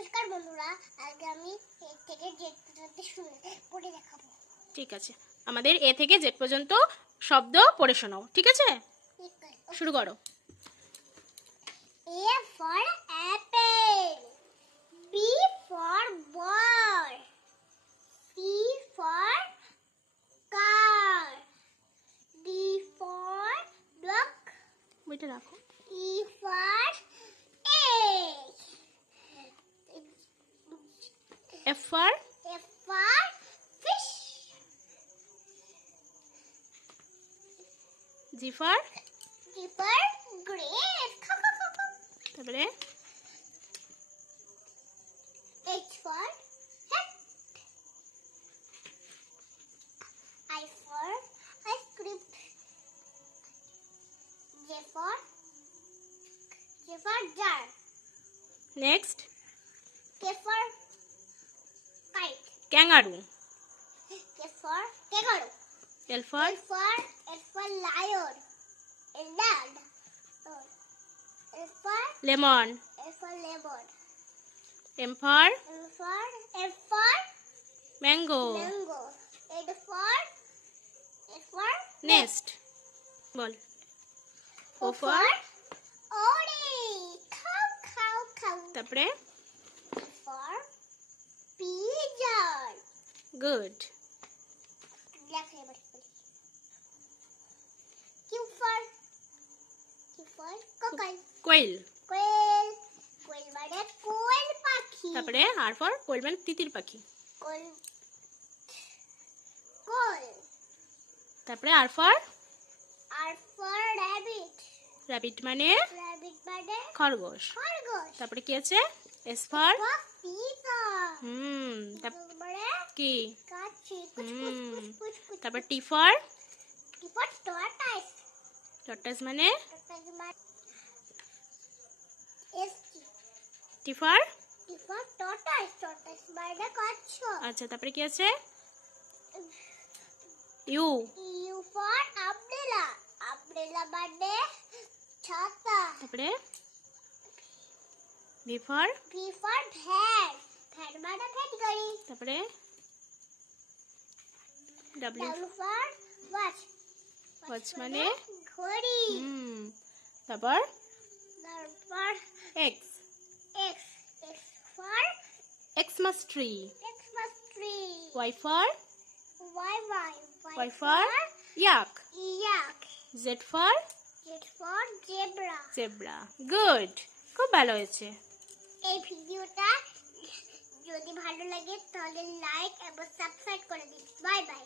নমস্কার বন্ধুরা, আজকে আমি এ থেকে জেড পর্যন্ত পড়ে দেখাবো। ঠিক আছে, আমাদের এ থেকে জেড পর্যন্ত শব্দ পড়ে শোনাও। ঠিক আছে, শুরু করো। A for apple, B for ball, C for car, D for duck, বইটা রাখো। E for egg, F for F for fish, G for G for grape, তারপরে H for hat, I for ice cream, J for jar, next K for kite, kangaroo, K for kangaroo, L for L for lion, elephant, L for lemon, lemon, M for F for mango, mango, N for next ball. O for orange, cow, তারপরে P for pigeon, good. Q for কোকাই, কোয়েল, কোয়েল মানে কোয়েল পাখি, তারপরে আর for কোয়েল মানে তিতির পাখি, কোল, তারপরে আর for rabbit, rabbit মানে মানে খরগোশ, খরগোশ, তারপরে কি আছে? এস ফর পিতা, মানে কি? কাছি, তারপর টি ফর tortoise, টর্টাস মানে S টি ফর tortoise মানে কচ্ছপ, আচ্ছা, তারপরে কি আছে? ইউ, U for umbrella মানে ছাতা, তারপরে V for V for van মানে ভ্যান গাড়ি, তারপরে W W for watch watch মানে ঘড়ি, তারপর তারপর X X for Xmas tree, Christmas tree, Y for Y for yak, yak, Z for Z for zebra. Zebra. Good, খুব ভালো হয়েছে। এই ভিডিওটা যদি ভালো লাগে তাহলে লাইক এবং সাবস্ক্রাইব করে দিন। Bye bye.